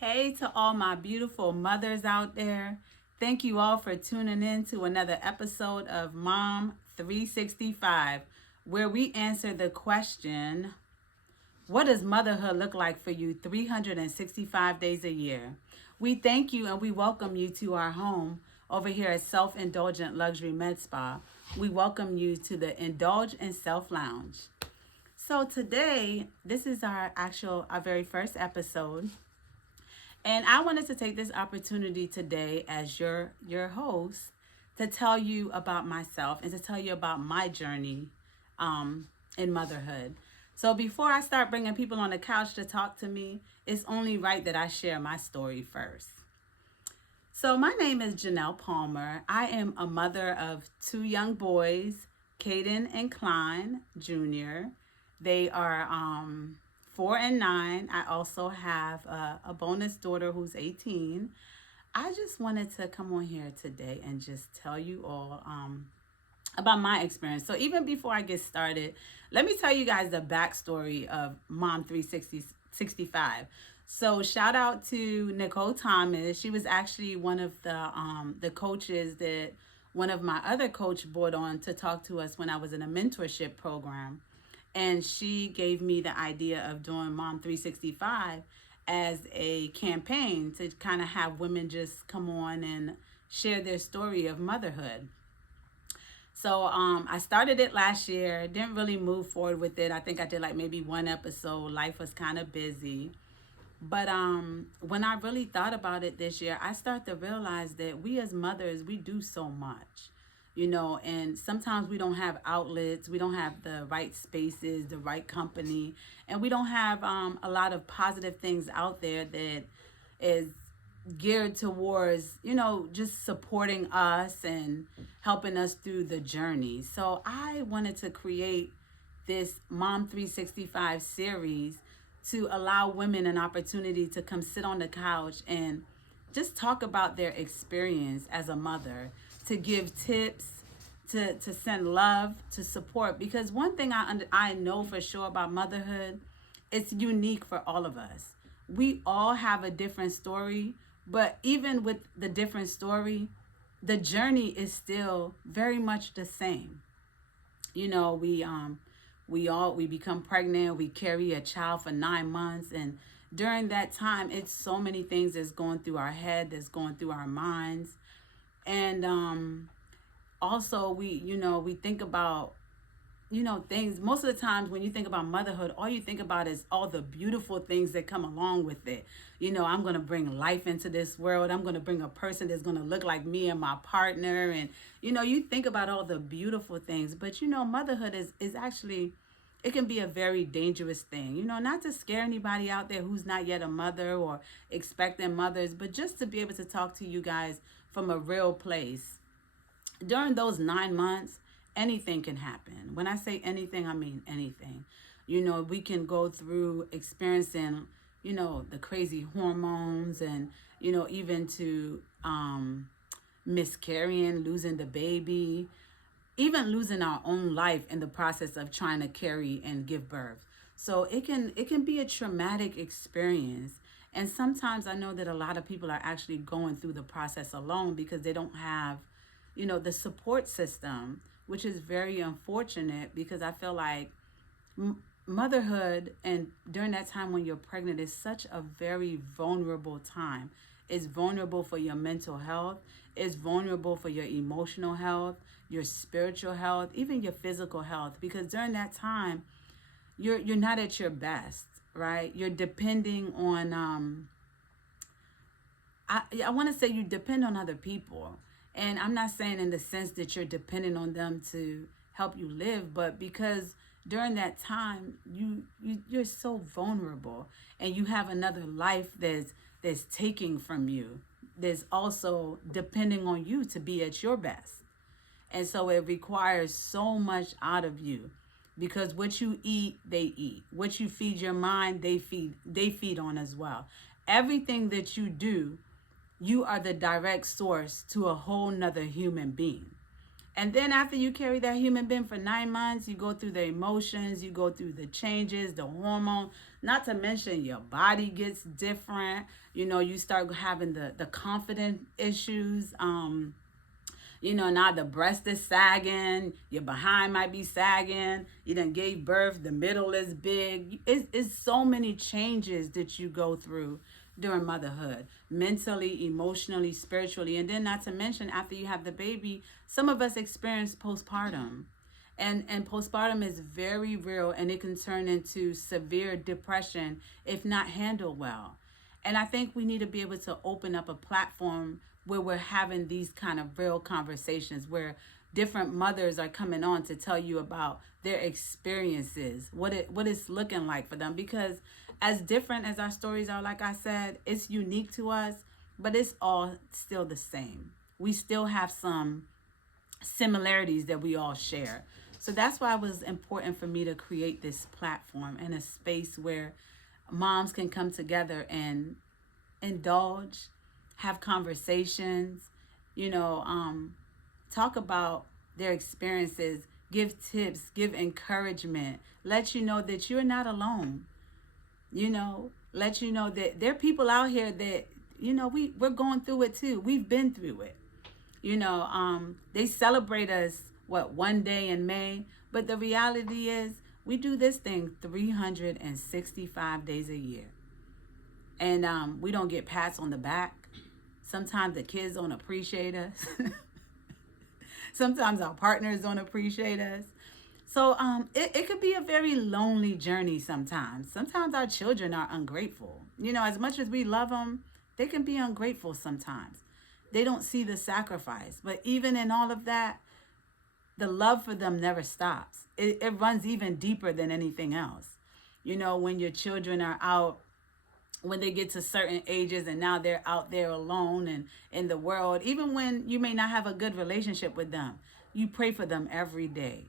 Hey to all my beautiful mothers out there. Thank you all for tuning in to another episode of Mom 365, where we answer the question, what does motherhood look like for you 365 days a year? We thank you and we welcome you to our home over here at Self Indulgent Luxury Med Spa. We welcome you to the Indulge and Self Lounge. So today, this is our very first episode, and I wanted to take this opportunity today as your host to tell you about myself and to tell you about my journey in motherhood. So before I start bringing people on the couch to talk to me, it's only right that I share my story first. So my name is Janael Palmer. I am a mother of two young boys, Caden and Klein Jr. They are 4 and 9. I also have a bonus daughter who's 18. I just wanted to come on here today and just tell you all about my experience. So even before I get started, let me tell you guys the backstory of Mom 365. So shout out to Nicole Thomas. She was actually one of the coaches that one of my other coach brought on to talk to us when I was in a mentorship program. And she gave me the idea of doing Mom 365 as a campaign to kind of have women just come on and share their story of motherhood. So I started it last year, didn't really move forward with it. I think I did like maybe one episode. Life was kind of busy. But when I really thought about it this year, I started to realize that we as mothers, we do so much, and sometimes we don't have outlets, we don't have the right spaces, the right company, and we don't have a lot of positive things out there that is geared towards, just supporting us and helping us through the journey. So I wanted to create this Mom 365 series to allow women an opportunity to come sit on the couch and just talk about their experience as a mother, to give tips, to send love, to support. Because one thing I know for sure about motherhood, it's unique for all of us. We all have a different story, but even with the different story, the journey is still very much the same. We become pregnant, we carry a child for 9 months, and during that time it's so many things that's going through our head, that's going through our minds. And also we think about things. Most of the times when you think about motherhood, all you think about is all the beautiful things that come along with it. I'm going to bring life into this world. I'm going to bring a person that's going to look like me and my partner. And you think about all the beautiful things, but motherhood is actually, it can be a very dangerous thing. Not to scare anybody out there who's not yet a mother or expecting mothers, but just to be able to talk to you guys from a real place. During those 9 months, anything can happen. When I say anything, I mean anything. We can go through experiencing, the crazy hormones, and, even to miscarrying, losing the baby, even losing our own life in the process of trying to carry and give birth. So it can be a traumatic experience. And sometimes I know that a lot of people are actually going through the process alone because they don't have, the support system, which is very unfortunate, because I feel like motherhood and during that time when you're pregnant is such a very vulnerable time. It's vulnerable for your mental health, it's vulnerable for your emotional health, your spiritual health, even your physical health, because during that time you're not at your best, right? You're depending on I want to say you depend on other people. And I'm not saying in the sense that you're dependent on them to help you live, but because during that time you're so vulnerable, and you have another life that's taking from you. There's also depending on you to be at your best. And so it requires so much out of you, because what you eat, they eat. What you feed your mind, they feed on as well. Everything that you do, you are the direct source to a whole nother human being. And then after you carry that human being for 9 months, you go through the emotions, you go through the changes, the hormone. Not to mention your body gets different. You start having the confident issues. Now the breast is sagging, your behind might be sagging, you done gave birth, the middle is big. It's so many changes that you go through during motherhood, mentally, emotionally, spiritually. And then not to mention, after you have the baby, some of us experience postpartum. And postpartum is very real, and it can turn into severe depression if not handled well. And I think we need to be able to open up a platform where we're having these kind of real conversations, where different mothers are coming on to tell you about their experiences, what it's looking like for them. Because as different as our stories are, like I said, it's unique to us, but it's all still the same. We still have some similarities that we all share. So that's why it was important for me to create this platform and a space where moms can come together and indulge, have conversations, talk about their experiences, give tips, give encouragement, let you know that you're not alone. Let you know that there are people out here that, we're going through it too. We've been through it. They celebrate us, one day in May, but the reality is we do this thing 365 days a year. And we don't get pats on the back. Sometimes the kids don't appreciate us. Sometimes our partners don't appreciate us. So it could be a very lonely journey sometimes. Sometimes our children are ungrateful. As much as we love them, they can be ungrateful sometimes. They don't see the sacrifice. But even in all of that, the love for them never stops. It runs even deeper than anything else. When your children are out, when they get to certain ages and now they're out there alone and in the world, even when you may not have a good relationship with them, you pray for them every day.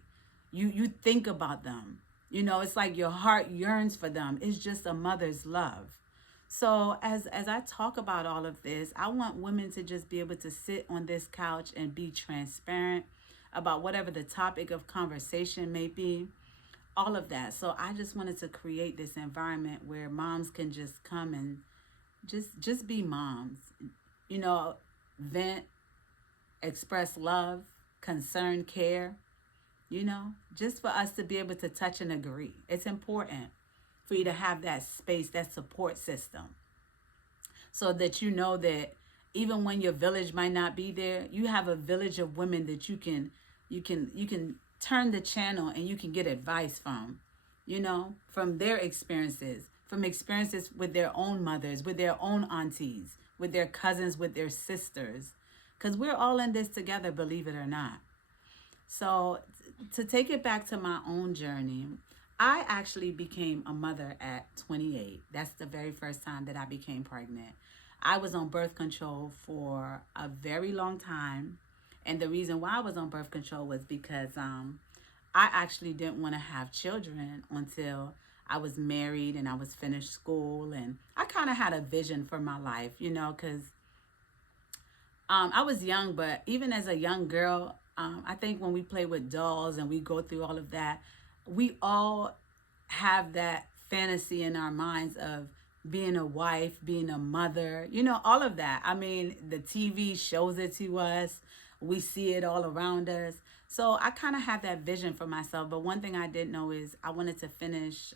You think about them. It's like your heart yearns for them. It's just a mother's love. So as I talk about all of this, I want women to just be able to sit on this couch and be transparent about whatever the topic of conversation may be, all of that. So I just wanted to create this environment where moms can just come and just be moms, vent, express love, concern, care, just for us to be able to touch and agree. It's important for you to have that space, that support system, so that that even when your village might not be there, you have a village of women that you can turn the channel and you can get advice from, from their experiences, from experiences with their own mothers, with their own aunties, with their cousins, with their sisters, because we're all in this together, believe it or not. So to take it back to my own journey, I actually became a mother at 28. That's the very first time that I became pregnant. I was on birth control for a very long time. And the reason why I was on birth control was because I actually didn't want to have children until I was married and I was finished school. And I kind of had a vision for my life, because I was young, but even as a young girl, I think when we play with dolls and we go through all of that, we all have that fantasy in our minds of being a wife, being a mother, all of that. I mean, the TV shows it to us. We see it all around us. So I kind of had that vision for myself. But one thing I didn't know is I wanted to finish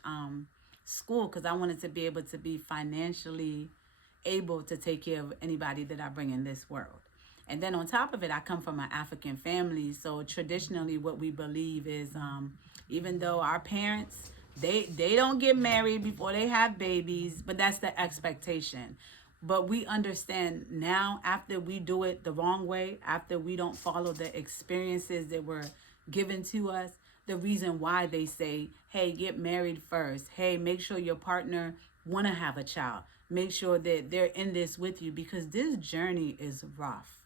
school because I wanted to be able to be financially able to take care of anybody that I bring in this world. And then on top of it, I come from an African family. So traditionally what we believe is even though our parents, they don't get married before they have babies, but that's the expectation. But we understand now, after we do it the wrong way, after we don't follow the experiences that were given to us, the reason why they say, hey, get married first. Hey, make sure your partner want to have a child. Make sure that they're in this with you, because this journey is rough.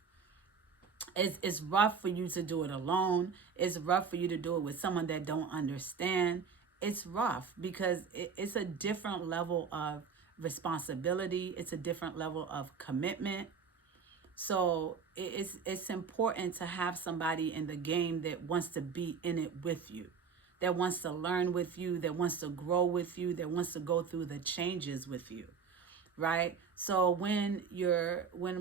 It's rough for you to do it alone. It's rough for you to do it with someone that don't understand. It's rough because it's a different level of responsibility. It's a different level of commitment. So it's important to have somebody in the game that wants to be in it with you. that wants to learn with you, that wants to grow with you, that wants to go through the changes with you, right? So when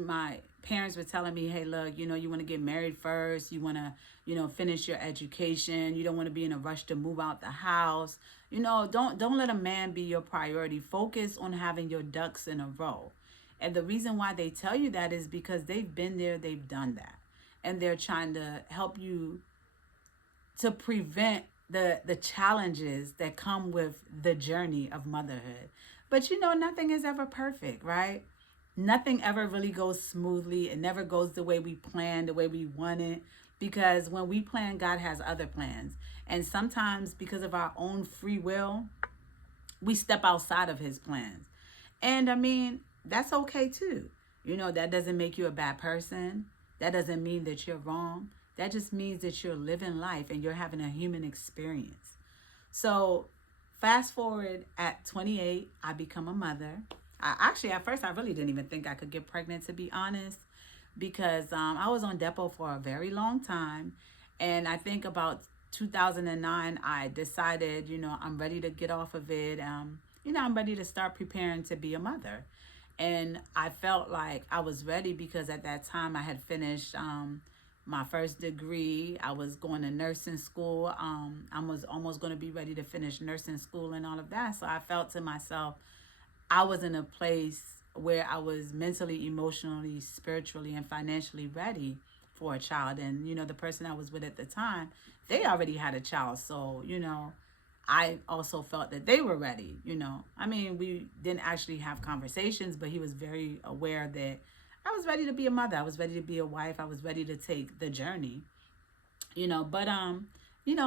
my parents were telling me, hey, look, you want to get married first, you want to, finish your education, you don't want to be in a rush to move out the house, don't let a man be your priority. Focus on having your ducks in a row. And the reason why they tell you that is because they've been there, they've done that, and they're trying to help you to prevent the challenges that come with the journey of motherhood. But nothing is ever perfect, right? Nothing ever really goes smoothly. It never goes the way we plan, the way we want it. Because when we plan, God has other plans. And sometimes, because of our own free will, we step outside of his plans. And I mean, that's okay too. That doesn't make you a bad person. That doesn't mean that you're wrong. That just means that you're living life and you're having a human experience. So fast forward at 28, I become a mother. At first, I really didn't even think I could get pregnant, to be honest, because I was on Depo for a very long time. And I think about 2009, I decided, I'm ready to get off of it. I'm ready to start preparing to be a mother. And I felt like I was ready because at that time I had finished my first degree. I was going to nursing school. I was almost going to be ready to finish nursing school and all of that. So I felt to myself, I was in a place where I was mentally, emotionally, spiritually, and financially ready for a child. And, the person I was with at the time, they already had a child. So, I also felt that they were ready, I mean, we didn't actually have conversations, but he was very aware that I was ready to be a mother. I was ready to be a wife. I was ready to take the journey, but,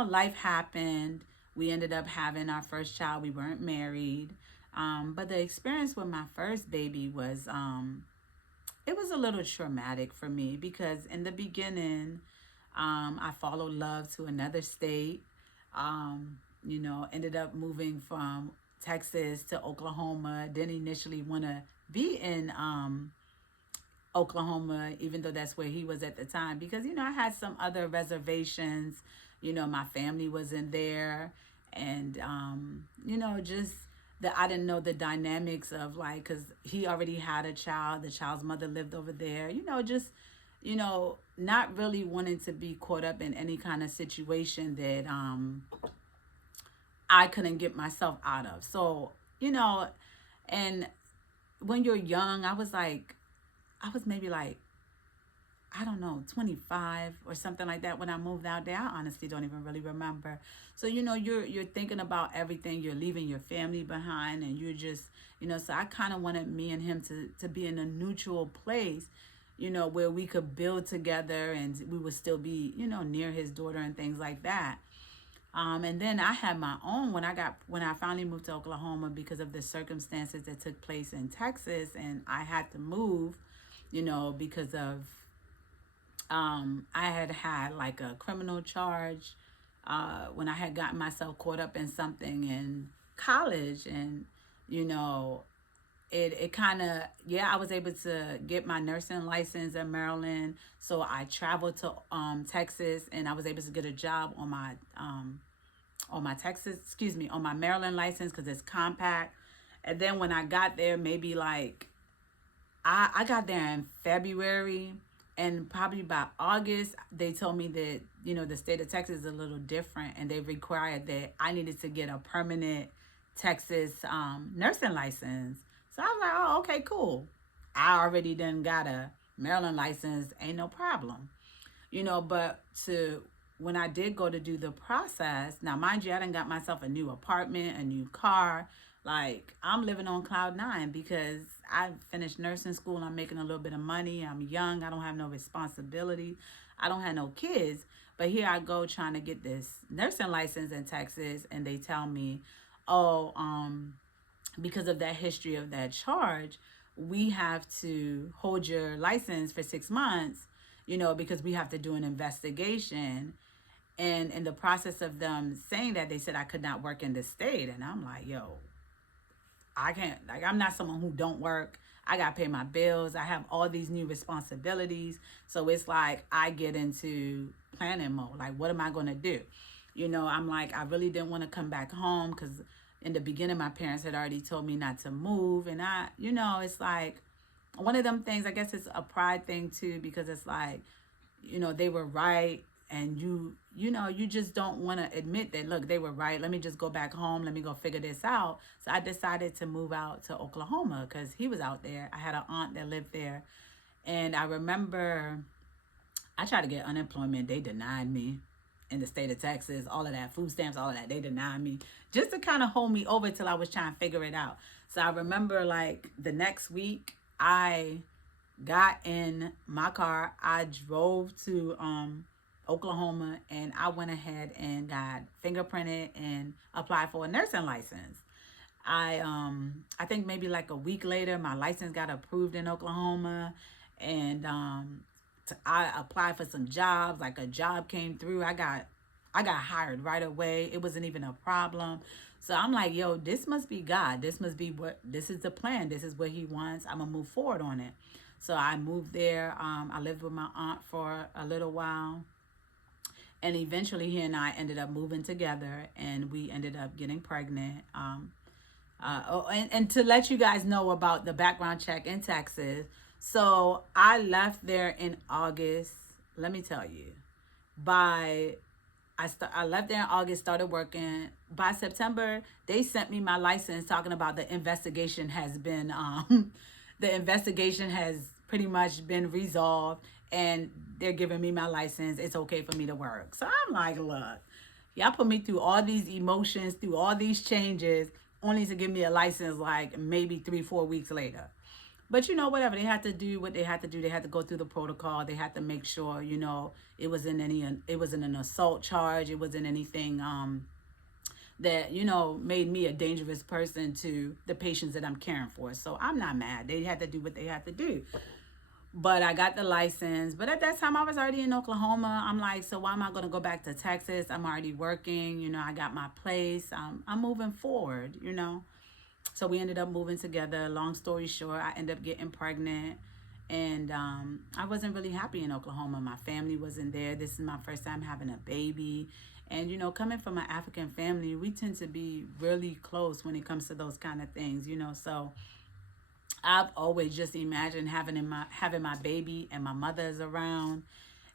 life happened. We ended up having our first child. We weren't married. But the experience with my first baby was, it was a little traumatic for me because in the beginning, I followed love to another state. Ended up moving from Texas to Oklahoma. Didn't initially want to be in Oklahoma, even though that's where he was at the time, because, I had some other reservations. My family wasn't there. And, just that I didn't know the dynamics of like, because he already had a child. The child's mother lived over there, not really wanting to be caught up in any kind of situation that I couldn't get myself out of. So, and when you're young, I was maybe like, I don't know, 25 or something like that when I moved out there. I honestly don't even really remember. So, you're thinking about everything. You're leaving your family behind and you're just, so I kind of wanted me and him to be in a neutral place, where we could build together and we would still be, near his daughter and things like that. And then I had my own when I finally moved to Oklahoma because of the circumstances that took place in Texas, and I had to move, because of I had like a criminal charge when I had gotten myself caught up in something in college, and it kind of, I was able to get my nursing license in Maryland, so I traveled to Texas, and I was able to get a job on my on my Maryland license because it's compact. And then when I got there, maybe like I got there in February, and probably by August they told me that the state of Texas is a little different, and they required that I needed to get a permanent Texas nursing license. So I was like, oh, okay, cool. I already done got a Maryland license, ain't no problem, but when I did go to do the process, now mind you, I done got myself a new apartment, a new car. Like, I'm living on cloud nine because I finished nursing school. I'm making a little bit of money. I'm young. I don't have no responsibility. I don't have no kids. But here I go trying to get this nursing license in Texas, and they tell me, oh, because of that history of that charge, we have to hold your license for 6 months, because we have to do an investigation. And in the process of them saying that, they said I could not work in the state. And I'm like, yo, I can't, like, I'm not someone who don't work. I got to pay my bills. I have all these new responsibilities. So it's like I get into planning mode. Like, what am I going to do? I'm like, I really didn't want to come back home because in the beginning, my parents had already told me not to move. And it's like one of them things, I guess it's a pride thing too, because it's like, they were right. And you just don't want to admit that, look, they were right. Let me just go back home. Let me go figure this out. So I decided to move out to Oklahoma because he was out there. I had an aunt that lived there. And I remember I tried to get unemployment. They denied me in the state of Texas, all of that, food stamps, all of that. They denied me just to kind of hold me over till I was trying to figure it out. So I remember like the next week, I got in my car. I drove to Oklahoma, and I went ahead and got fingerprinted and applied for a nursing license. I think maybe like a week later, my license got approved in Oklahoma, and I applied for some jobs. Like a job came through. I got hired right away. It wasn't even a problem. So I'm like, yo, this must be God. This is the plan. This is what he wants. I'm gonna move forward on it. So I moved there. I lived with my aunt for a little while. And eventually he and I ended up moving together, and we ended up getting pregnant. And to let you guys know about the background check in Texas. So I left there in August. Let me tell you, I left there in August, started working. By September, they sent me my license talking about the investigation has been the investigation has pretty much been resolved, and they're giving me my license. It's okay for me to work. So I'm like, look, y'all put me through all these emotions, through all these changes, only to give me a license like maybe 3-4 weeks later. But whatever, they had to do what they had to do. They had to go through the protocol. They had to make sure, it wasn't an assault charge. It wasn't anything that, made me a dangerous person to the patients that I'm caring for. So I'm not mad. They had to do what they had to do. But I got the license. But at that time, I was already in Oklahoma. I'm like, so why am I going to go back to Texas? I'm already working. I got my place. I'm moving forward. So we ended up moving together. Long story short, I ended up getting pregnant. And I wasn't really happy in Oklahoma. My family wasn't there. This is my first time having a baby. And, coming from an African family, we tend to be really close when it comes to those kind of things, So I've always just imagined having my baby, and my mother is around,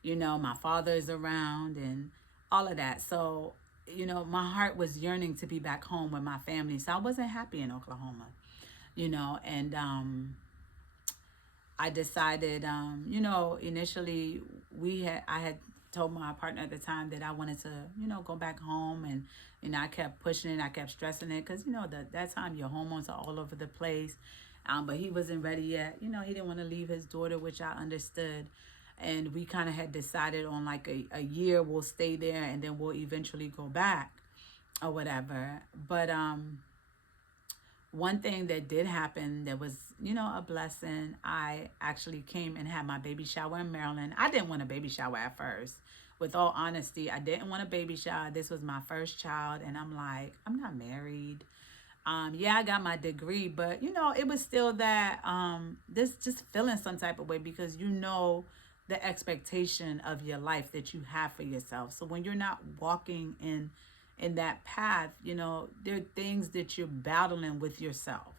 my father is around, and all of that. So, my heart was yearning to be back home with my family. So I wasn't happy in Oklahoma, and I decided, initially I had told my partner at the time that I wanted to, go back home, and, I kept pushing it. I kept stressing it because, that time your hormones are all over the place. But he wasn't ready yet. He didn't want to leave his daughter, which I understood. And we kind of had decided on like a year we'll stay there, and then we'll eventually go back or whatever. But one thing that did happen that was, a blessing, I actually came and had my baby shower in Maryland. I didn't want a baby shower at first. With all honesty, I didn't want a baby shower. This was my first child, and I'm like, I'm not married. Yeah, I got my degree, but it was still that this just feeling some type of way, because the expectation of your life that you have for yourself. So when you're not walking in that path, there are things that you're battling with yourself.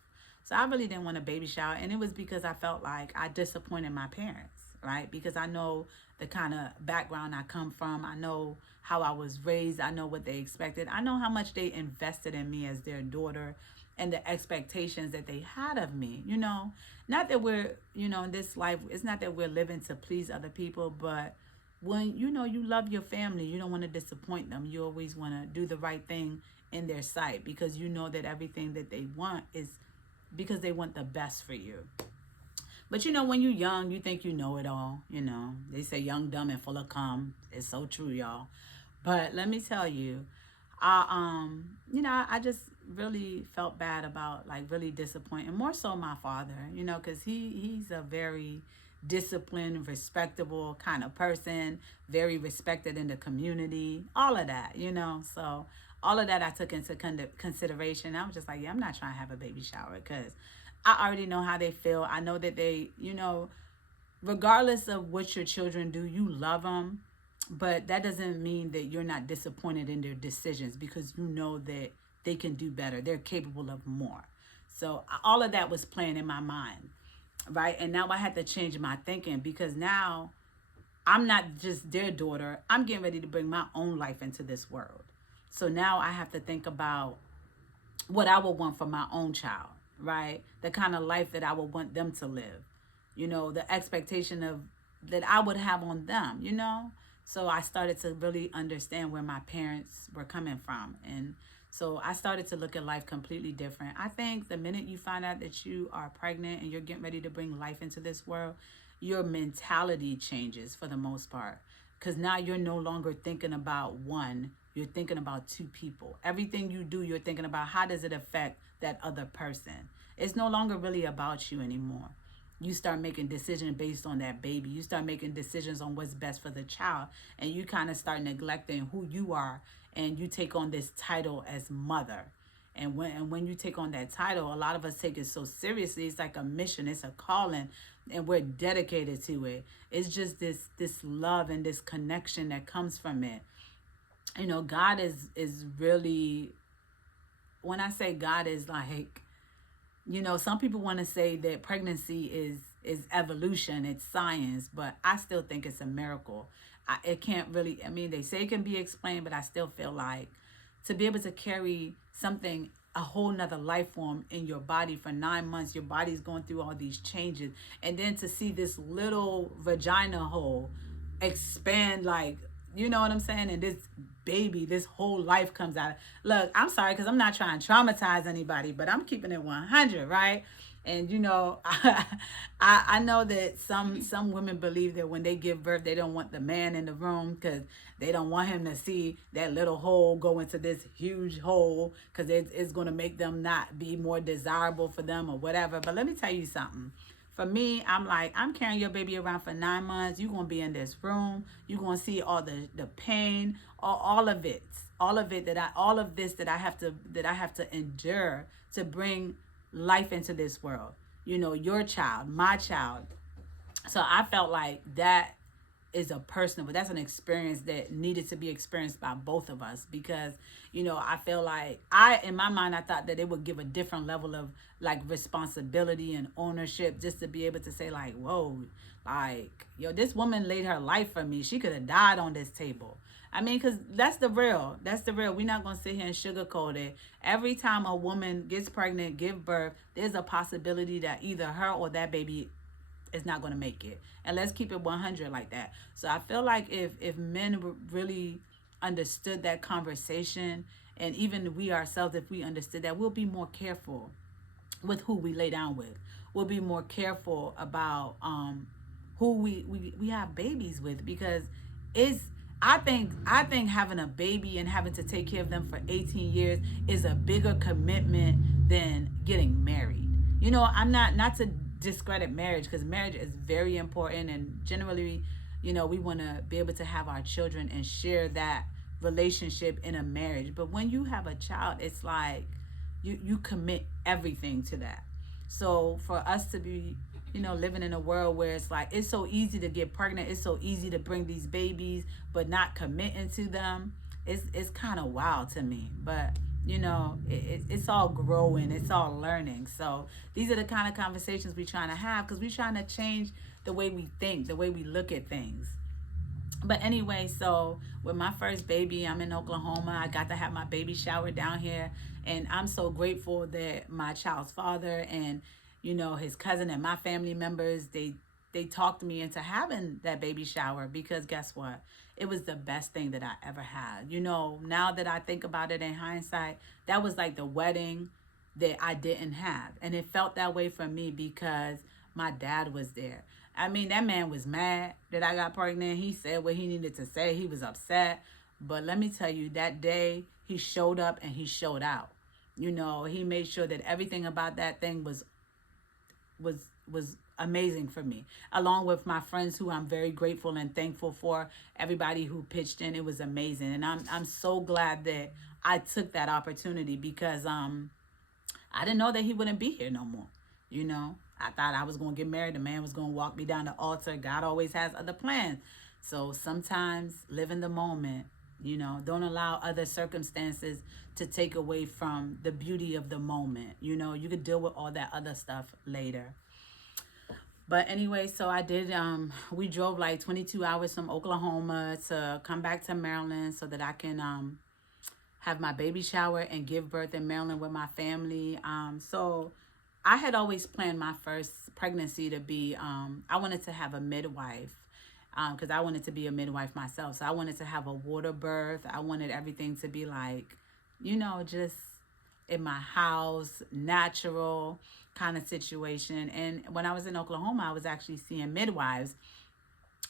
So I really didn't want a baby shower, and it was because I felt like I disappointed my parents, right? Because I know the kind of background I come from. I know how I was raised. I know what they expected. I know how much they invested in me as their daughter, and the expectations that they had of me. Not that we're, in this life, it's not that we're living to please other people, but when, you love your family, you don't want to disappoint them. You always want to do the right thing in their sight, because you know that everything that they want is because they want the best for you. But when you're young, you think you know it all. They say young, dumb, and full of cum. It's so true, y'all. But let me tell you, I just really felt bad about, like, really disappointing, more so my father, because he's a very disciplined, respectable kind of person, very respected in the community, all of that, so all of that I took into consideration. I was just like, yeah, I'm not trying to have a baby shower, because I already know how they feel. I know that they, regardless of what your children do, you love them. But that doesn't mean that you're not disappointed in their decisions, because you know that they can do better. They're capable of more. So all of that was playing in my mind, right? And now I had to change my thinking, because now I'm not just their daughter. I'm getting ready to bring my own life into this world. So now I have to think about what I would want for my own child, right? The kind of life that I would want them to live. The expectation of that I would have on them, So I started to really understand where my parents were coming from. And so I started to look at life completely different. I think the minute you find out that you are pregnant and you're getting ready to bring life into this world, your mentality changes for the most part. Because now you're no longer thinking about one, you're thinking about two people. Everything you do, you're thinking about how does it affect that other person. It's no longer really about you anymore. You start making decisions based on that baby. You start making decisions on what's best for the child. And you kind of start neglecting who you are. And you take on this title as mother. And when you take on that title, a lot of us take it so seriously. It's like a mission. It's a calling. And we're dedicated to it. It's just this love and this connection that comes from it. God is really, when I say God is like, some people want to say that pregnancy is evolution, it's science, but I still think it's a miracle. It can't really, they say it can be explained, but I still feel like to be able to carry something, a whole nother life form in your body for 9 months, your body's going through all these changes, and then to see this little vagina hole expand, like, you know what I'm saying? And this baby, this whole life comes out. Look, I'm sorry, because I'm not trying to traumatize anybody, but I'm keeping it 100, right? And I know that some women believe that when they give birth, they don't want the man in the room, because they don't want him to see that little hole go into this huge hole, because it's going to make them not be more desirable for them or whatever. But let me tell you something. For me, I'm like, I'm carrying your baby around for 9 months. You're going to be in this room. You're going to see all the pain, all of it. All of it all of this that I have to endure to bring life into this world. Your child, my child. So I felt like that is a personal, but that's an experience that needed to be experienced by both of us, because I feel like in my mind, I thought that it would give a different level of like responsibility and ownership, just to be able to say like, whoa, like, yo, this woman laid her life for me. She could have died on this table. Because that's the real. We're not going to sit here and sugarcoat it. Every time a woman gets pregnant, give birth, there's a possibility that either her or that baby is not going to make it. And let's keep it 100 like that. So I feel like if men really understood that conversation, and even we ourselves, if we understood that, we'll be more careful with who we lay down with. We'll be more careful about who we have babies with, because it's I think having a baby and having to take care of them for 18 years is a bigger commitment than getting married. I'm not to discredit marriage, because marriage is very important, and generally, we want to be able to have our children and share that relationship in a marriage. But when you have a child, it's like you commit everything to that. So for us to be living in a world where it's like it's so easy to get pregnant, it's so easy to bring these babies, but not committing to them, it's kind of wild to me. But it's all growing, it's all learning. So these are the kind of conversations we're trying to have, because we're trying to change the way we think, the way we look at things. But anyway, so with my first baby, I'm in Oklahoma. I got to have my baby shower down here, and I'm so grateful that my child's father and his cousin and my family members, they talked me into having that baby shower, because guess what? It was the best thing that I ever had. Now that I think about it in hindsight, that was like the wedding that I didn't have. And it felt that way for me because my dad was there. That man was mad that I got pregnant. He said what he needed to say. He was upset. But let me tell you, that day he showed up and he showed out. He made sure that everything about that thing was amazing for me, along with my friends who I'm very grateful and thankful for. Everybody who pitched in, it was amazing. And I'm so glad that I took that opportunity, because I didn't know that he wouldn't be here no more. I thought I was going to get married, the man was going to walk me down the altar. God always has other plans. So sometimes live in the moment, don't allow other circumstances to take away from the beauty of the moment. You could deal with all that other stuff later. But anyway, so I did, we drove like 22 hours from Oklahoma to come back to Maryland so that I can have my baby shower and give birth in Maryland with my family. So I had always planned my first pregnancy to be, I wanted to have a midwife because I wanted to be a midwife myself. So I wanted to have a water birth. I wanted everything to be like, just in my house, natural kind of situation. And when I was in Oklahoma, I was actually seeing midwives.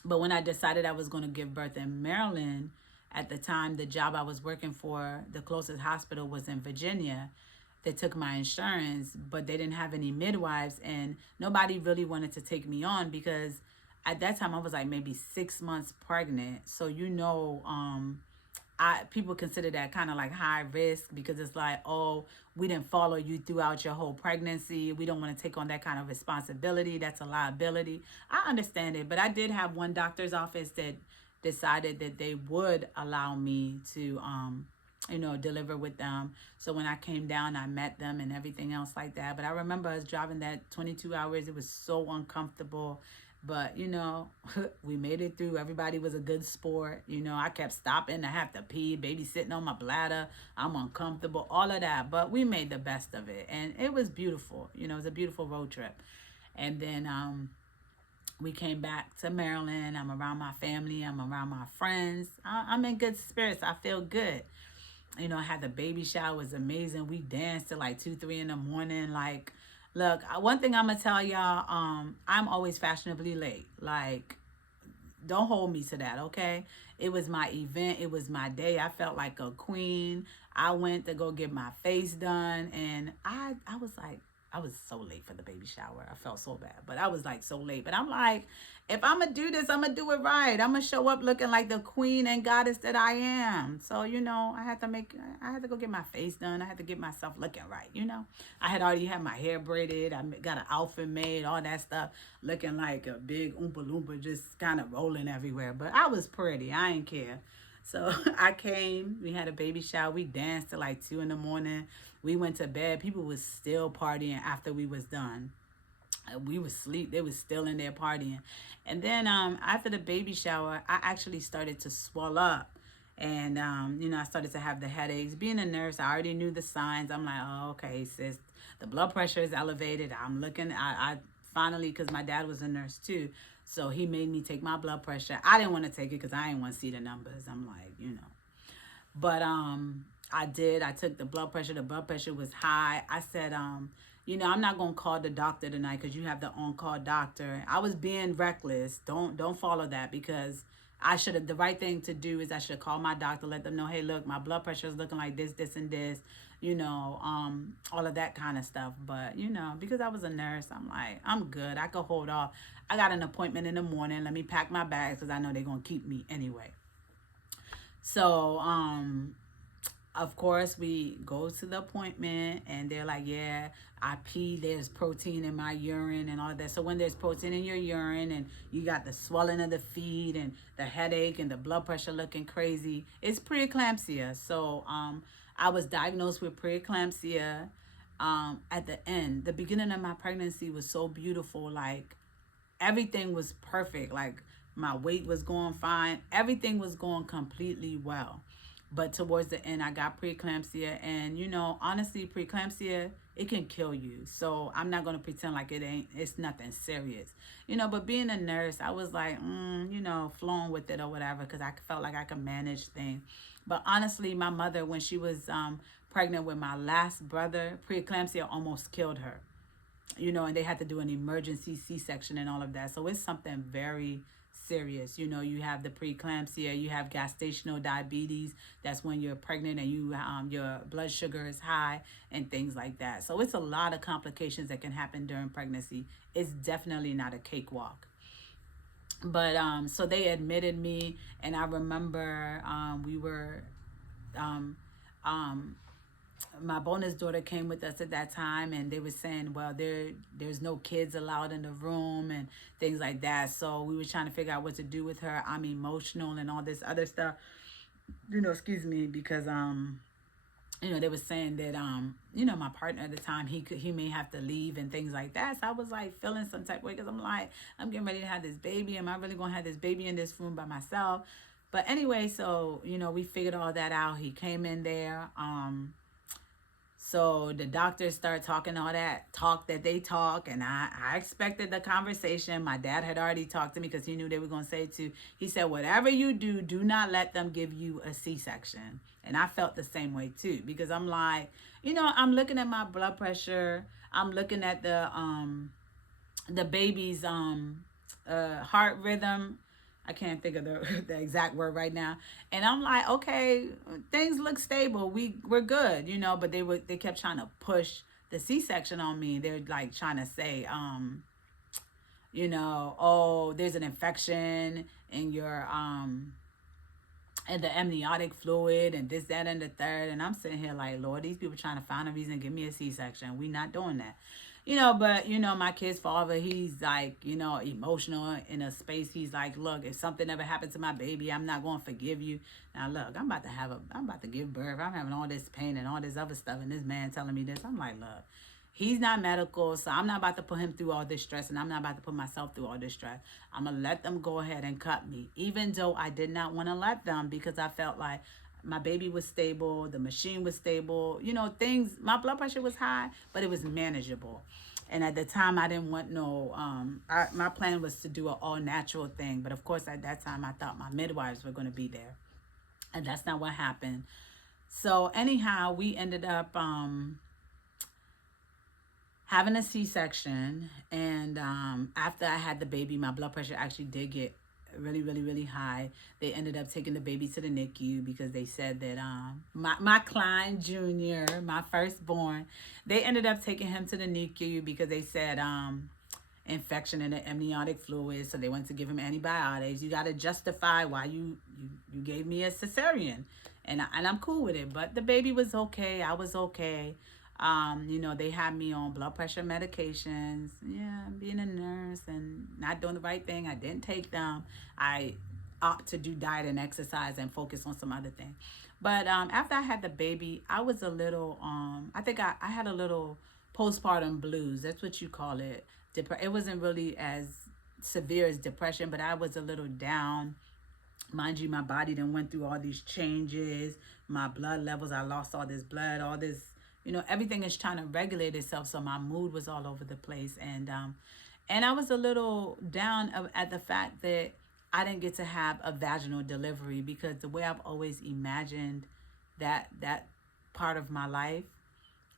But when I decided I was going to give birth in Maryland, at the time, the job I was working for, the closest hospital was in Virginia. They took my insurance, but they didn't have any midwives, and nobody really wanted to take me on because at that time I was like maybe 6 months pregnant. So people consider that kind of like high risk because it's like, oh, we didn't follow you throughout your whole pregnancy. We don't want to take on that kind of responsibility. That's a liability. I understand it, but I did have one doctor's office that decided that they would allow me to deliver with them. So when I came down, I met them and everything else like that. But I remember us driving that 22 hours. It was so uncomfortable. But, we made it through. Everybody was a good sport. I kept stopping. I have to pee, baby sitting on my bladder. I'm uncomfortable, all of that. But we made the best of it. And it was beautiful. It was a beautiful road trip. And then we came back to Maryland. I'm around my family. I'm around my friends. I'm in good spirits. I feel good. I had the baby shower. It was amazing. We danced till like 2, 3 in the morning. Like, look, one thing I'm gonna tell y'all, I'm always fashionably late. Like, don't hold me to that, okay? It was my event. It was my day. I felt like a queen. I went to go get my face done, and I was like, I was so late for the baby shower. I felt so bad, but I was like so late. But I'm like, if I'm gonna do this, I'm gonna do it right. I'm gonna show up looking like the queen and goddess that I am. So I had to go get my face done. I had to get myself looking right. I had already had my hair braided. I got an outfit made, all that stuff, looking like a big oompa loompa, just kind of rolling everywhere. But I was pretty. I ain't care. So I came, we had a baby shower, we danced till like 2 in the morning. We went to bed. People was still partying after we was done. We was asleep. They was still in there partying. And then after the baby shower, I actually started to swell up. And, I started to have the headaches. Being a nurse, I already knew the signs. I'm like, oh, okay, sis, the blood pressure is elevated. I'm looking, I finally, because my dad was a nurse too. So he made me take my blood pressure. I didn't want to take it because I didn't want to see the numbers. I'm like. But I did. I took the blood pressure. The blood pressure was high. I said, I'm not gonna call the doctor tonight because you have the on-call doctor. I was being reckless. Don't follow that because I should have. The right thing to do is I should call my doctor, let them know, hey, look, my blood pressure is looking like this, and this. All of that kind of stuff. But because I was a nurse, I'm like, I'm good. I could hold off. I got an appointment in the morning. Let me pack my bags because I know they're gonna keep me anyway. So of course, we go to the appointment and they're like, yeah, I pee, there's protein in my urine and all of that. So when there's protein in your urine and you got the swelling of the feet and the headache and the blood pressure looking crazy, it's preeclampsia. So I was diagnosed with preeclampsia at the end. The beginning of my pregnancy was so beautiful. Like, everything was perfect. Like, my weight was going fine. Everything was going completely well. But towards the end, I got preeclampsia. And, honestly, preeclampsia, it can kill you. So I'm not going to pretend like it's nothing serious. But being a nurse, I was like, flowing with it or whatever because I felt like I could manage things. But honestly, my mother, when she was pregnant with my last brother, preeclampsia almost killed her. And they had to do an emergency C-section and all of that. So it's something very serious. You have the preeclampsia, you have gestational diabetes. That's when you're pregnant and your blood sugar is high and things like that. So it's a lot of complications that can happen during pregnancy. It's definitely not a cakewalk. But so they admitted me, and I remember we were my bonus daughter came with us at that time, and they were saying, well, there's no kids allowed in the room and things like that. So we were trying to figure out what to do with her. I'm emotional and all this other stuff, excuse me, because they were saying that my partner at the time, he may have to leave and things like that. So I was like feeling some type of way, because I'm like, I'm getting ready to have this baby. Am I really gonna have this baby in this room by myself? But anyway, so we figured all that out. He came in there. So the doctors start talking all that talk that they talk, and I expected the conversation. My dad had already talked to me, because he knew they were going to say to. He said, whatever you do, do not let them give you a C-section. And I felt the same way too, because I'm like, I'm looking at my blood pressure. I'm looking at the baby's heart rhythm. I can't think of the exact word right now. And I'm like, okay, things look stable. We're good, but they kept trying to push the C-section on me. They're like trying to say, oh, there's an infection in your and the amniotic fluid and this, that, and the third. And I'm sitting here like, Lord, these people trying to find a reason to give me a C-section. We not doing that. But my kid's father, he's like, emotional in a space. He's like, look, if something ever happened to my baby, I'm not going to forgive you. Now look, I'm about to give birth. I'm having all this pain and all this other stuff. And this man telling me this. I'm like, look, he's not medical, so I'm not about to put him through all this stress, and I'm not about to put myself through all this stress. I'm going to let them go ahead and cut me, even though I did not want to let them, because I felt like my baby was stable, the machine was stable, things, my blood pressure was high, but it was manageable. And at the time, I didn't want no, my plan was to do an all natural thing. But of course, at that time, I thought my midwives were going to be there. And that's not what happened. So anyhow, we ended up having a C-section. And after I had the baby, my blood pressure actually did get really, really, really high. They ended up taking the baby to the NICU, because they said that my Klein Jr., my firstborn, they ended up taking him to the NICU because they said infection in the amniotic fluid. So they went to give him antibiotics. You got to justify why you gave me a cesarean, and I'm cool with it. But the baby was okay. I was okay. They had me on blood pressure medications. Yeah, being a nurse and not doing the right thing. I didn't take them. I opt to do diet and exercise and focus on some other thing. But after I had the baby, I was a little, I think I had a little postpartum blues. That's what you call it. It wasn't really as severe as depression, but I was a little down. Mind you, my body then went through all these changes. My blood levels, I lost all this blood, all this, everything is trying to regulate itself. So my mood was all over the place. And I was a little down at the fact that I didn't get to have a vaginal delivery, because the way I've always imagined that part of my life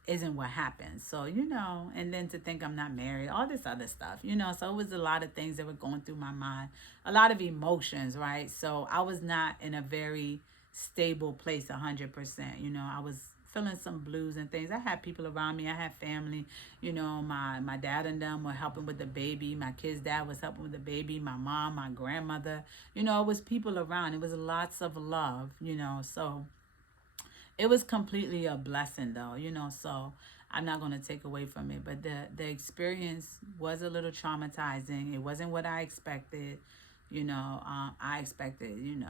isn't what happened. So, and then to think I'm not married, all this other stuff, so it was a lot of things that were going through my mind, a lot of emotions, right? So I was not in a very stable place 100%. I was feeling some blues and things. I had people around me. I had family. My dad and them were helping with the baby. My kid's dad was helping with the baby. My mom, my grandmother. It was people around. It was lots of love, so it was completely a blessing though, so I'm not going to take away from it. But the experience was a little traumatizing. It wasn't what I expected. I expected,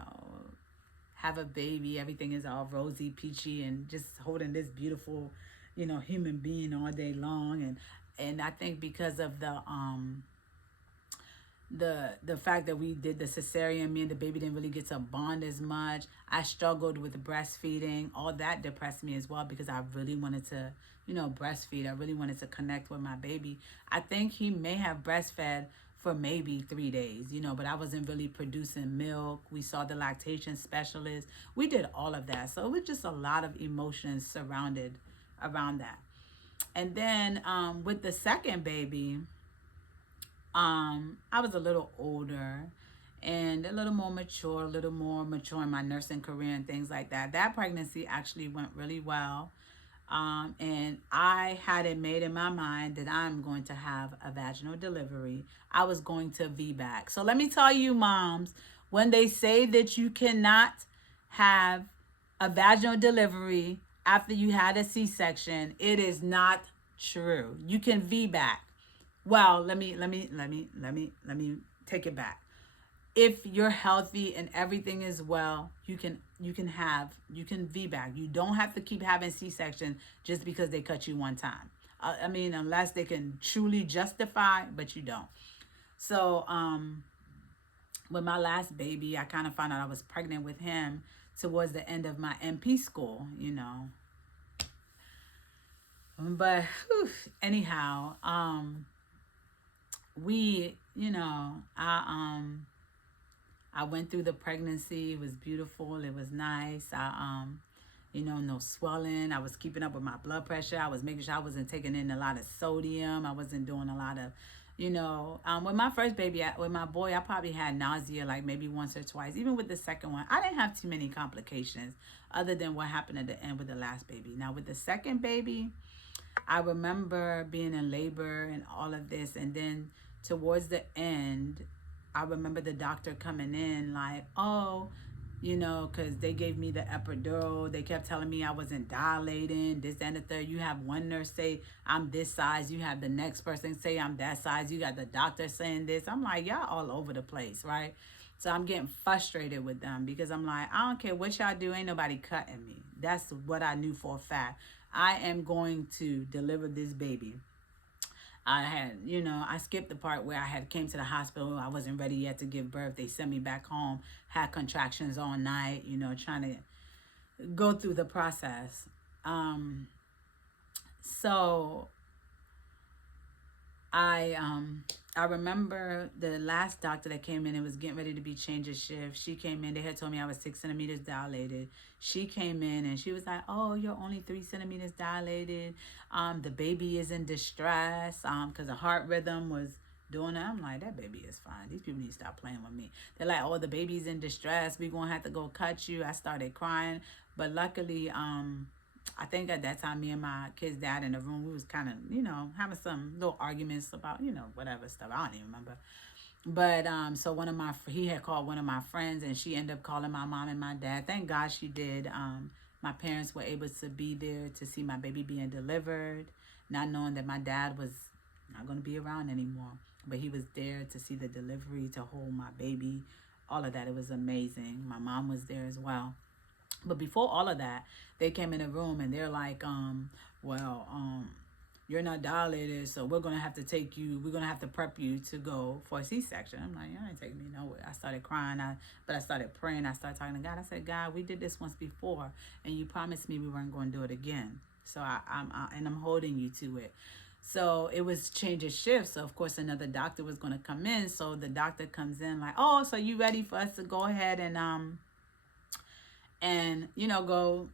have a baby, everything is all rosy, peachy, and just holding this beautiful, human being all day long. And I think because of the fact that we did the cesarean, me and the baby didn't really get to bond as much. I struggled with breastfeeding. All that depressed me as well, because I really wanted to, breastfeed. I really wanted to connect with my baby. I think he may have breastfed for maybe 3 days, but I wasn't really producing milk. We saw the lactation specialist. We did all of that. So it was just a lot of emotions surrounded around that. And then with the second baby, I was a little older and a little more mature in my nursing career and things like that. That pregnancy actually went really well. And I had it made in my mind that I'm going to have a vaginal delivery. I was going to VBAC. So let me tell you, moms, when they say that you cannot have a vaginal delivery after you had a C-section. It is not true. You can VBAC. Well, let me take it back. If you're healthy and everything is well, you can VBAC. You don't have to keep having C-section just because they cut you one time. I mean, unless they can truly justify, but you don't. So, with my last baby, I kind of found out I was pregnant with him towards the end of my MP school. But anyhow, we, I went through the pregnancy. It was beautiful. It was nice. No swelling. I was keeping up with my blood pressure. I was making sure I wasn't taking in a lot of sodium. I wasn't doing a lot of, with my first baby, with my boy, I probably had nausea like maybe once or twice. Even with the second one, I didn't have too many complications other than what happened at the end with the last baby. Now with the second baby, I remember being in labor and all of this. And then towards the end, I remember the doctor coming in like, oh, because they gave me the epidural. They kept telling me I wasn't dilating, this, that, and the third. You have one nurse say I'm this size. You have the next person say I'm that size. You got the doctor saying this. I'm like, y'all all over the place, right? So I'm getting frustrated with them because I'm like, I don't care what y'all do. Ain't nobody cutting me. That's what I knew for a fact. I am going to deliver this baby. I skipped the part where I had came to the hospital. I wasn't ready yet to give birth. They sent me back home, had contractions all night, trying to go through the process. So I remember the last doctor that came in and was getting ready to be changed a shift. She came in. They had told me I was 6 centimeters dilated. She came in and she was like, "Oh, you're only 3 centimeters dilated. The baby is in distress. Because the heart rhythm was doing it." I'm like, that baby is fine. These people need to stop playing with me. They're like, "Oh, the baby's in distress. We're gonna have to go cut you." I started crying, but luckily, I think at that time, me and my kid's dad in the room, we was kind of, having some little arguments about, whatever stuff. I don't even remember. But so he had called one of my friends, and she ended up calling my mom and my dad. Thank God she did. My parents were able to be there to see my baby being delivered, not knowing that my dad was not going to be around anymore. But he was there to see the delivery, to hold my baby, all of that. It was amazing. My mom was there as well. But before all of that, they came in the room and they're like, you're not dilated, so we're going to have to prep you to go for a C-section. I'm like, you ain't taking me nowhere. I started crying, but I started praying. I started talking to God. I said, God, we did this once before, and you promised me we weren't going to do it again. So I'm holding you to it. So it was change of shift. So of course another doctor was going to come in. So the doctor comes in like, oh, so you ready for us to go ahead and go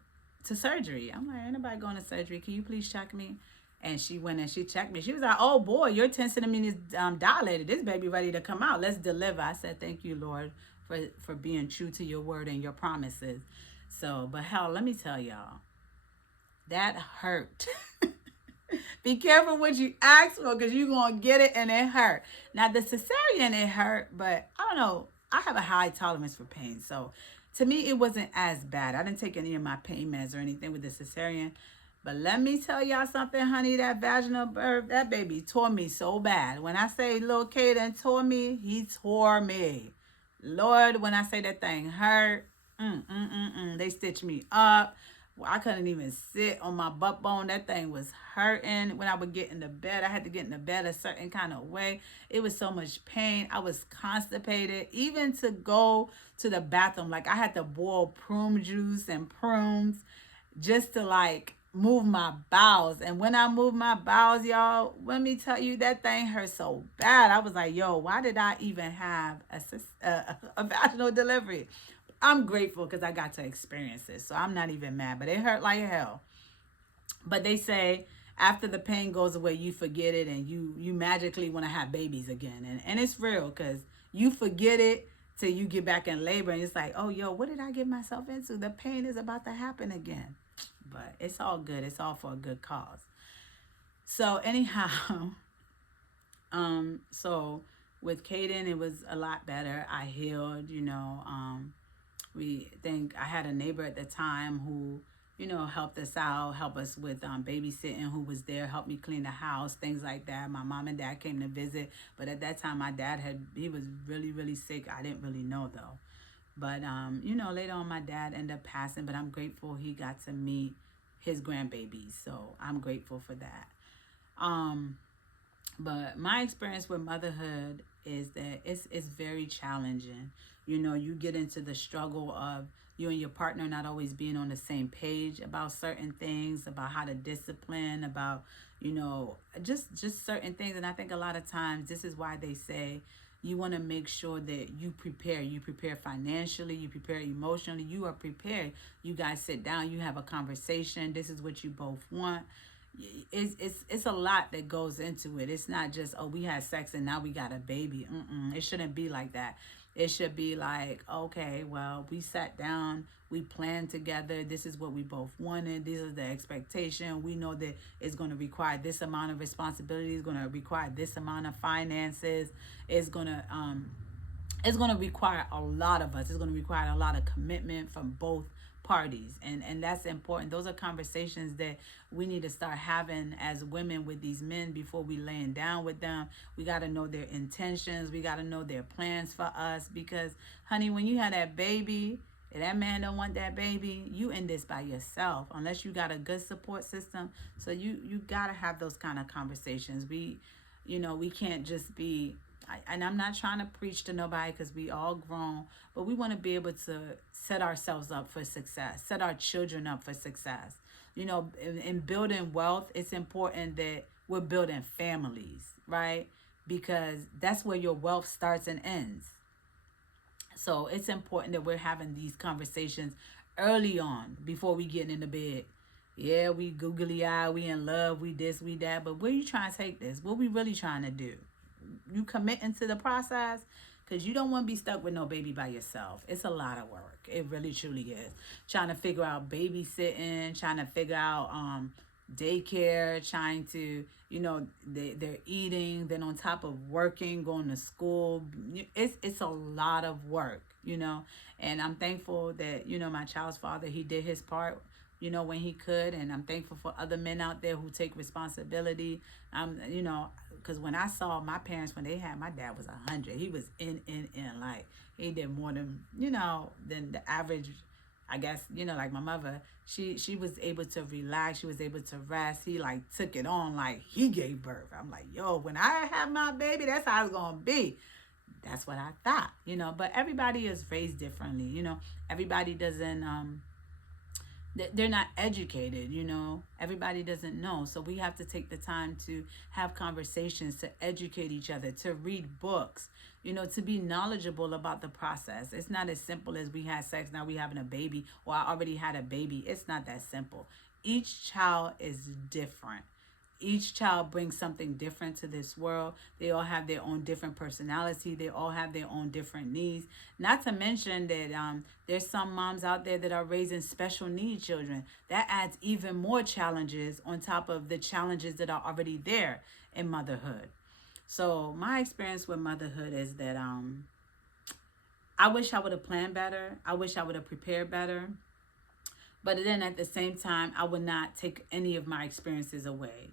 to surgery? I'm like, ain't nobody going to surgery. Can you please check me? And she went and she checked me. She was like, oh boy, you're 10 centimeters dilated. This baby ready to come out. Let's deliver. I said, thank you, Lord, for being true to your word and your promises. So, but hell, let me tell y'all, that hurt. Be careful what you ask for, because you're going to get it and it hurt. Now, the cesarean, it hurt, but I don't know. I have a high tolerance for pain. So, to me, it wasn't as bad. I didn't take any of my pain meds or anything with the cesarean. But let me tell y'all something, honey. That vaginal birth, that baby tore me so bad. When I say little Caden tore me, he tore me. Lord, when I say that thing hurt, they stitched me up. I couldn't even sit on my butt bone. That thing was hurting. When I would get into bed, I had to get into bed a certain kind of way. It was so much pain. I was constipated. Even to go to the bathroom, like I had to boil prune juice and prunes just to like move my bowels. And when I moved my bowels, y'all, let me tell you, that thing hurt so bad. I was like, yo, why did I even have a vaginal delivery? I'm grateful because I got to experience it. So I'm not even mad, but it hurt like hell. But they say after the pain goes away, you forget it and you magically want to have babies again. And it's real, because you forget it till you get back in labor and it's like, oh, yo, what did I get myself into? The pain is about to happen again. But it's all good. It's all for a good cause. So anyhow, so with Caden, it was a lot better. I healed, I had a neighbor at the time who, helped us out, help us with babysitting, who was there, helped me clean the house, things like that. My mom and dad came to visit, but at that time, my dad he was really, really sick. I didn't really know though. But, later on, my dad ended up passing, but I'm grateful he got to meet his grandbabies. So I'm grateful for that. Um, but my experience with motherhood is that it's very challenging. You get into the struggle of you and your partner not always being on the same page about certain things, about how to discipline, about just certain things. And I think a lot of times this is why they say you want to make sure that you prepare financially, you prepare emotionally, you are prepared. You guys sit down, you have a conversation. This is what you both want. It's a lot that goes into it. It's not just, oh, we had sex and now we got a baby. It shouldn't be like that. It should be like, okay, well, we sat down, we planned together. This is what we both wanted. These are the expectation. We know that it's going to require this amount of responsibility. It's going to require this amount of finances. It's going to require a lot of us. It's going to require a lot of commitment from both parties, and that's important. Those are conversations that we need to start having as women with these men before we laying down with them. We got to know their intentions. We got to know their plans for us, because honey, when you have that baby and that man don't want that baby, you in this by yourself unless you got a good support system. So you got to have those kind of conversations. We can't just be, and I'm not trying to preach to nobody because we all grown, but we want to be able to set ourselves up for success, set our children up for success. In building wealth, it's important that we're building families, right? Because that's where your wealth starts and ends. So it's important that we're having these conversations early on before we get into bed. Yeah, we googly eye, we in love, we this, we that, but where you trying to take this? What we really trying to do? You committing to the process, because you don't want to be stuck with no baby by yourself. It's a lot of work. It really truly is. Trying to figure out babysitting, trying to figure out daycare, trying to they're eating, then on top of working, going to school. It's a lot of work, and I'm thankful that my child's father, he did his part when he could. And I'm thankful for other men out there who take responsibility. Because when I saw my parents, when they had, my dad was 100. He was in. Like, he did more than the average, I guess, like my mother. She was able to relax. She was able to rest. He, like, took it on like he gave birth. I'm like, yo, when I have my baby, that's how it's going to be. That's what I thought, But everybody is raised differently, Everybody doesn't... they're not educated, everybody doesn't know. So we have to take the time to have conversations, to educate each other, to read books, to be knowledgeable about the process. It's not as simple as we had sex, now we having a baby, or I already had a baby. It's not that simple. Each child is different. Each child brings something different to this world. They all have their own different personality. They all have their own different needs. Not to mention that there's some moms out there that are raising special needs children. That adds even more challenges on top of the challenges that are already there in motherhood. So my experience with motherhood is that I wish I would have planned better. I wish I would have prepared better. But then at the same time, I would not take any of my experiences away.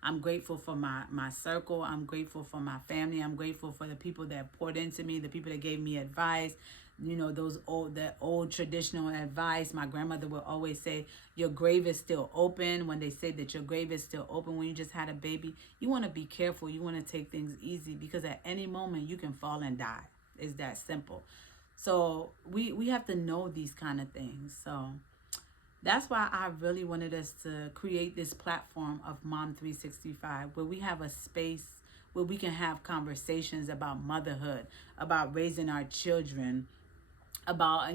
I'm grateful for my circle. I'm grateful for my family. I'm grateful for the people that poured into me, the people that gave me advice. That old traditional advice. My grandmother would always say, your grave is still open. When they say that your grave is still open when you just had a baby, you want to be careful. You want to take things easy, because at any moment you can fall and die. It's that simple. So we have to know these kind of things. So that's why I really wanted us to create this platform of Mom 365, where we have a space where we can have conversations about motherhood, about raising our children, about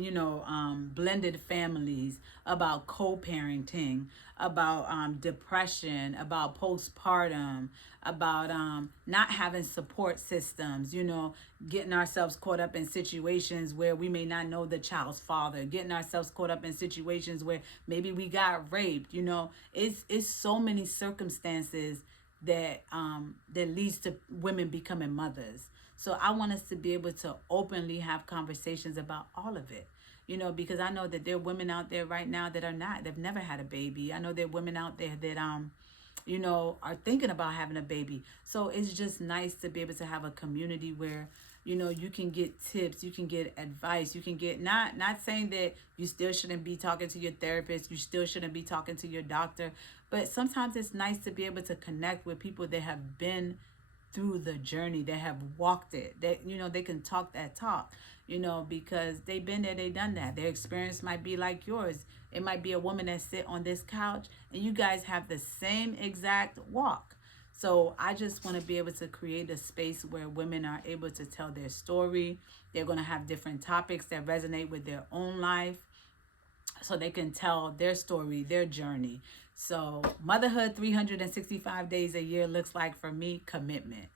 blended families, about co-parenting, about depression, about postpartum, about not having support systems, getting ourselves caught up in situations where we may not know the child's father, getting ourselves caught up in situations where maybe we got raped. It's so many circumstances that leads to women becoming mothers. So I want us to be able to openly have conversations about all of it. because I know that there are women out there right now that they've never had a baby. I know there are women out there that, are thinking about having a baby. So it's just nice to be able to have a community where, you can get tips, you can get advice, you can get, not saying that you still shouldn't be talking to your therapist, you still shouldn't be talking to your doctor, but sometimes it's nice to be able to connect with people that have been through the journey, that have walked it, that they can talk that talk, because they've been there, they done that. Their experience might be like yours. It might be a woman that sit on this couch and you guys have the same exact walk. So I just want to be able to create a space where women are able to tell their story. They're going to have different topics that resonate with their own life, so they can tell their story, their journey. So motherhood 365 days a year looks like, for me, commitment,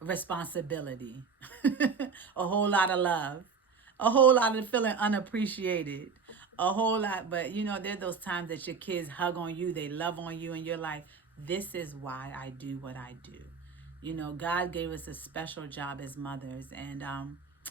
responsibility, a whole lot of love, a whole lot of feeling unappreciated, a whole lot. But there are those times that your kids hug on you, they love on you, and you're like, this is why I do what I do. God gave us a special job as mothers, and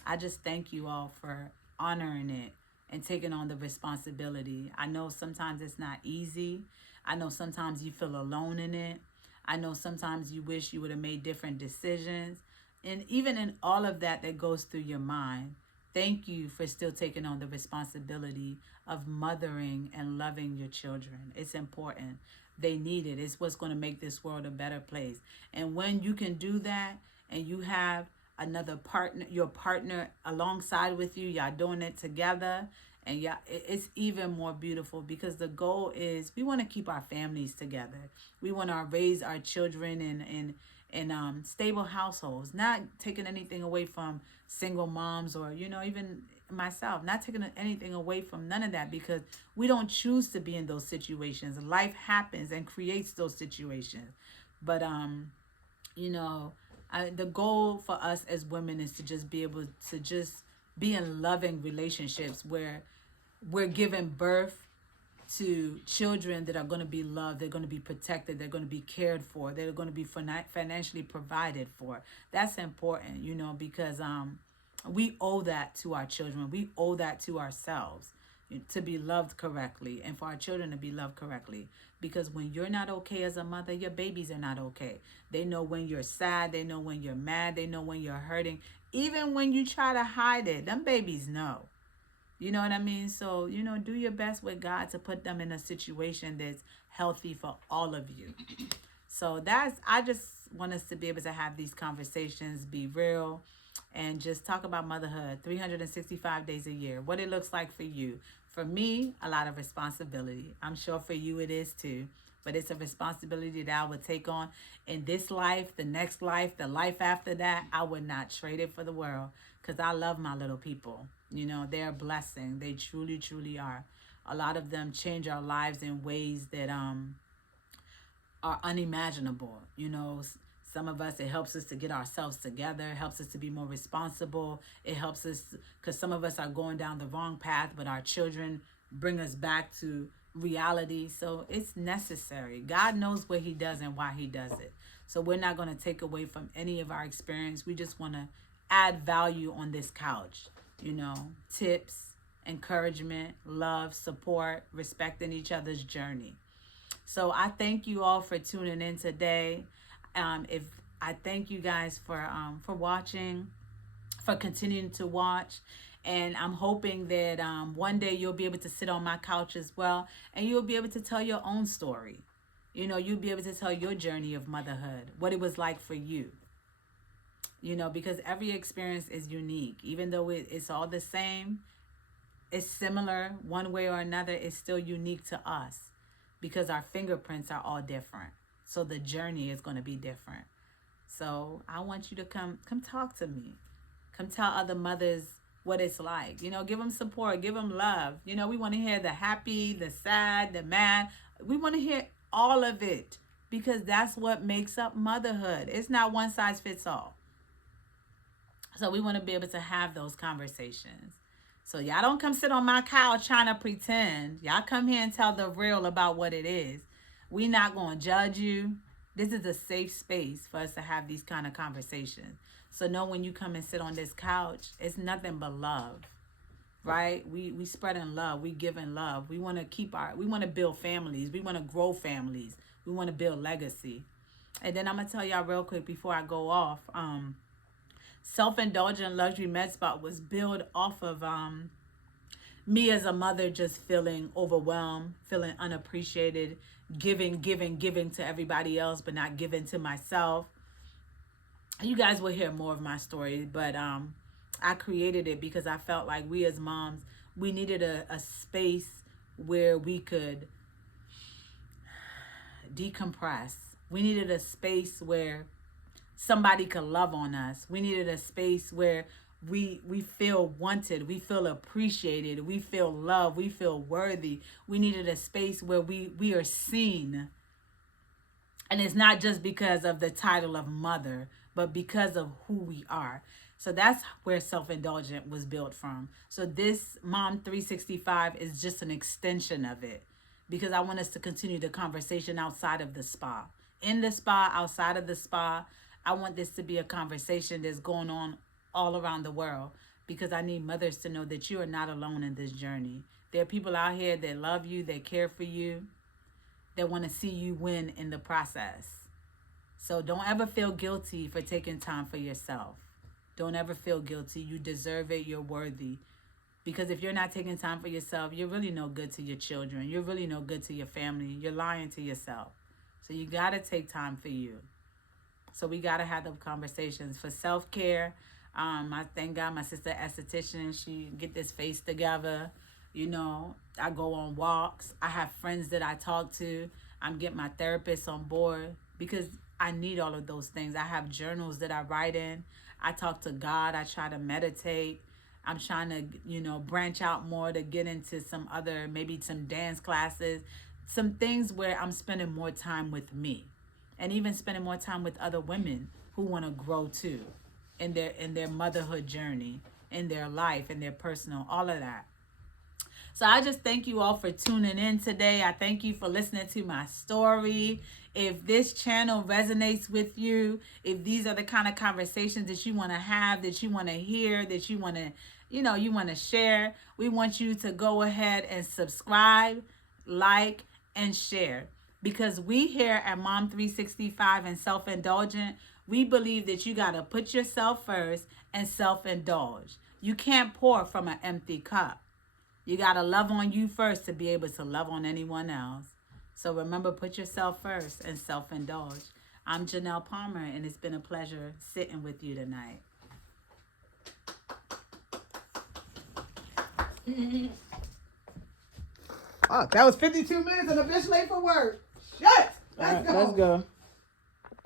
I just thank you all for honoring it and taking on the responsibility. I know sometimes it's not easy. I know sometimes you feel alone in it. I know sometimes you wish you would have made different decisions. And even in all of that goes through your mind, thank you for still taking on the responsibility of mothering and loving your children. It's important. They need it. It's what's going to make this world a better place. And when you can do that and you have another partner, your partner alongside with you, y'all doing it together, and yeah, it's even more beautiful, because the goal is we want to keep our families together. We want to raise our children in stable households, not taking anything away from single moms, or even myself, not taking anything away from none of that, because we don't choose to be in those situations. Life happens and creates those situations. But the goal for us as women is to just be able to just be in loving relationships where we're giving birth to children that are going to be loved, they're going to be protected, they're going to be cared for, they're going to be financially provided for. That's important, because we owe that to our children. We owe that to ourselves, to be loved correctly, and for our children to be loved correctly. Because when you're not okay as a mother, your babies are not okay. They know when you're sad, they know when you're mad, they know when you're hurting. Even when you try to hide it, them babies know. You know what I mean? So, do your best with God to put them in a situation that's healthy for all of you. So I just want us to be able to have these conversations, be real, and just talk about motherhood 365 days a year, what it looks like for you. For me, a lot of responsibility. I'm sure for you it is too. But it's a responsibility that I would take on in this life, the next life, the life after that. I would not trade it for the world, because I love my little people. They're a blessing. They truly, truly are. A lot of them change our lives in ways that are unimaginable. Some of us, it helps us to get ourselves together. It helps us to be more responsible. It helps us, because some of us are going down the wrong path, but our children bring us back to reality. So it's necessary. God knows what he does and why he does it. So we're not going to take away from any of our experience. We just want to add value on this couch. Tips, encouragement, love, support, respecting each other's journey. So I thank you all for tuning in today. If I thank you guys for watching, for continuing to watch. And I'm hoping that one day you'll be able to sit on my couch as well, and you'll be able to tell your own story. You'll be able to tell your journey of motherhood, what it was like for you. Because every experience is unique. Even though it's all the same, it's similar one way or another, it's still unique to us, because our fingerprints are all different. So the journey is going to be different. So I want you to come talk to me. Come tell other mothers what it's like. Give them support, give them love. We want to hear the happy, the sad, the mad. We want to hear all of it, because that's what makes up motherhood. It's not one size fits all. So we want to be able to have those conversations. So y'all don't come sit on my couch trying to pretend. Y'all come here and tell the real about what it is. We not going to judge you. This is a safe space for us to have these kind of conversations. So know when you come and sit on this couch, it's nothing but love. right? We spread in love. We give in love. We want to build families. We want to grow families. We want to build legacy. And then I'm going to tell y'all real quick before I go off. Self-indulgent luxury med spa was built off of me as a mother just feeling overwhelmed, feeling unappreciated, giving to everybody else, but not giving to myself. You guys will hear more of my story, but I created it because I felt like we as moms, we needed a space where we could decompress. We needed a space where somebody could love on us. We needed a space where we feel wanted, we feel appreciated, we feel loved, we feel worthy. We needed a space where we are seen. And it's not just because of the title of mother, but because of who we are. So that's where self-indulgent was built from. So this Mom 365 is just an extension of it, because I want us to continue the conversation outside of the spa. In the spa, outside of the spa, I want this to be a conversation that's going on all around the world, because I need mothers to know that you are not alone in this journey. There are people out here that love you, that care for you, that want to see you win in the process. So don't ever feel guilty for taking time for yourself. Don't ever feel guilty. You deserve it. You're worthy. Because if you're not taking time for yourself, you're really no good to your children. You're really no good to your family. You're lying to yourself. So you got to take time for you. So we got to have those conversations for self-care. I thank God my sister esthetician, she get this face together. You know, I go on walks. I have friends that I talk to. I'm getting my therapist on board because I need all of those things. I have journals that I write in. I talk to God. I try to meditate. I'm trying to, branch out more to get into some other, maybe some dance classes, some things where I'm spending more time with me, and even spending more time with other women who want to grow too in their motherhood journey, in their life, in their personal, all of that. So I just thank you all for tuning in today. I thank you for listening to my story. If this channel resonates with you, if these are the kind of conversations that you want to have, that you want to hear, that you want to, you want to share, we want you to go ahead and subscribe, like, and share. Because we here at Mom 365 and Self-Indulgent, we believe that you got to put yourself first and self-indulge. You can't pour from an empty cup. You got to love on you first to be able to love on anyone else. So remember, put yourself first and self-indulge. I'm Janael Palmer, and it's been a pleasure sitting with you tonight. Oh, that was 52 minutes and a bitch late for work. Shut! Let's go.